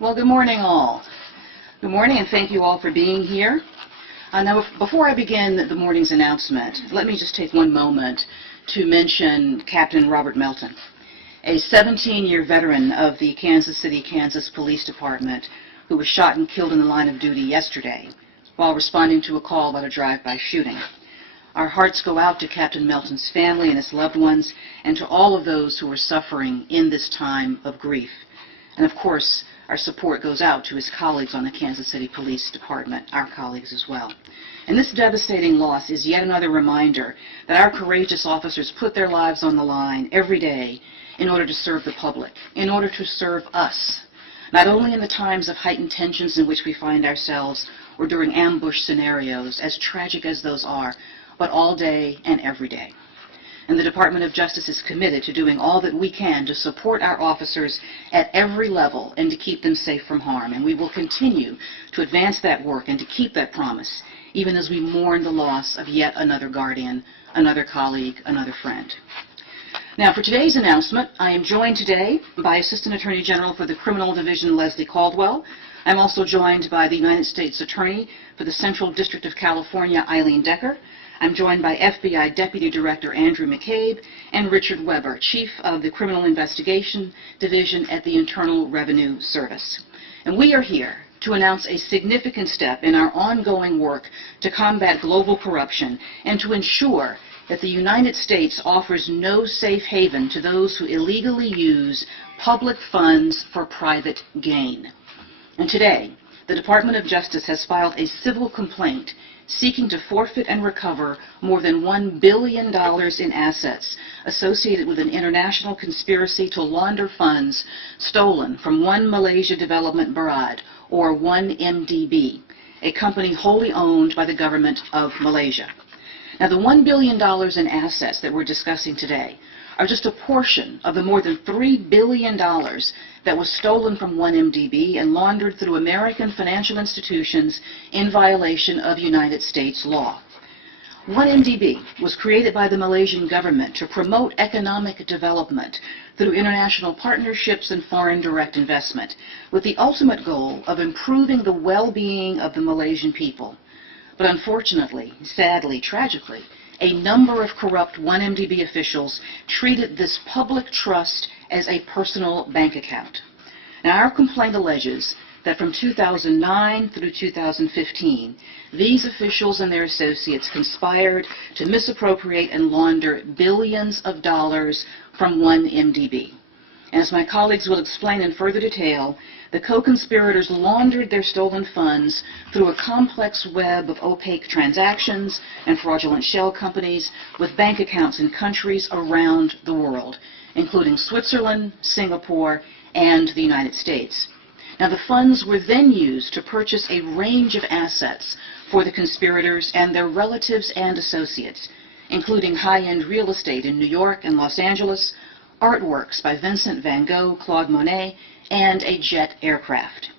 Well, good morning, all. Good morning, and thank you all for being here. Now, before I begin the morning's announcement, let me just take one moment to mention Captain Robert Melton, a 17-year veteran of the Kansas City, Kansas Police Department, who was shot and killed in the line of duty yesterday while responding to a call about a drive-by shooting. Our hearts go out to Captain Melton's family and his loved ones, and to all of those who are suffering in this time of grief. And of course, our support goes out to his colleagues on the Kansas City Police Department, our colleagues as well. And this devastating loss is yet another reminder that our courageous officers put their lives on the line every day in order to serve the public, in order to serve us, not only in the times of heightened tensions in which we find ourselves or during ambush scenarios, as tragic as those are, but all day and every day. And the Department of Justice is committed to doing all that we can to support our officers at every level and to keep them safe from harm. And we will continue to advance that work and to keep that promise, even as we mourn the loss of yet another guardian, another colleague, another friend. Now, for today's announcement, I am joined today by Assistant Attorney General for the Criminal Division, Leslie Caldwell. I'm also joined by the United States Attorney for the Central District of California, Eileen Decker. I'm joined by FBI Deputy Director Andrew McCabe and Richard Weber, Chief of the Criminal Investigation Division at the Internal Revenue Service. And we are here to announce a significant step in our ongoing work to combat global corruption and to ensure that the United States offers no safe haven to those who illegally use public funds for private gain. And today, the Department of Justice has filed a civil complaint seeking to forfeit and recover more than $1 billion in assets associated with an international conspiracy to launder funds stolen from One Malaysia Development Berhad, or 1MDB, a company wholly owned by the government of Malaysia. Now, the $1 billion in assets that we're discussing today are just a portion of the more than $3 billion that was stolen from 1MDB and laundered through American financial institutions in violation of United States law. 1MDB was created by the Malaysian government to promote economic development through international partnerships and foreign direct investment, with the ultimate goal of improving the well-being of the Malaysian people. But unfortunately, sadly, tragically, a number of corrupt 1MDB officials treated this public trust as a personal bank account. Now, our complaint alleges that from 2009 through 2015, these officials and their associates conspired to misappropriate and launder billions of dollars from 1MDB. As my colleagues will explain in further detail, the co-conspirators laundered their stolen funds through a complex web of opaque transactions and fraudulent shell companies with bank accounts in countries around the world, including Switzerland, Singapore, and the United States. Now, the funds were then used to purchase a range of assets for the conspirators and their relatives and associates, including high-end real estate in New York and Los Angeles, artworks by Vincent van Gogh, Claude Monet, and a jet aircraft.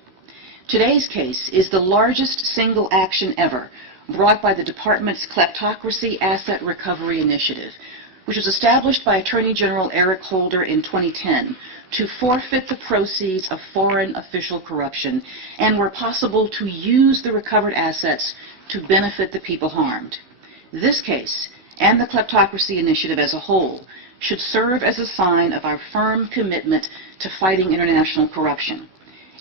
Today's case is the largest single action ever brought by the Department's Kleptokrasi Asset Recovery Initiative, which was established by Attorney General Eric Holder in 2010 to forfeit the proceeds of foreign official corruption and, where possible, to use the recovered assets to benefit the people harmed. This case, and the Kleptokrasi Initiative as a whole, should serve as a sign of our firm commitment to fighting international corruption.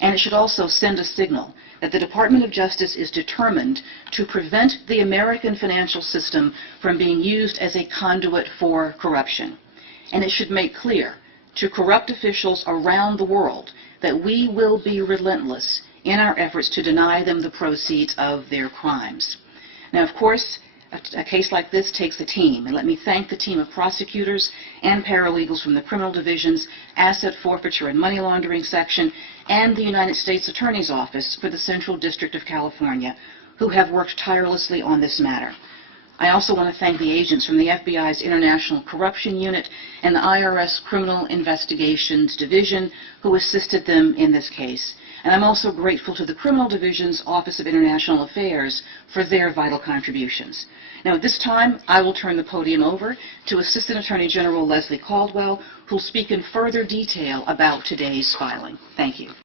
And it should also send a signal that the Department of Justice is determined to prevent the American financial system from being used as a conduit for corruption. And it should make clear to corrupt officials around the world that we will be relentless in our efforts to deny them the proceeds of their crimes. Now, of course, a case like this takes a team, and let me thank the team of prosecutors and paralegals from the Criminal Division's Asset Forfeiture and Money Laundering Section and the United States Attorney's Office for the Central District of California, who have worked tirelessly on this matter. I also want to thank the agents from the FBI's International Corruption Unit and the IRS Criminal Investigations Division who assisted them in this case. And I'm also grateful to the Criminal Division's Office of International Affairs for their vital contributions. Now, at this time, I will turn the podium over to Assistant Attorney General Leslie Caldwell, who will speak in further detail about today's filing. Thank you.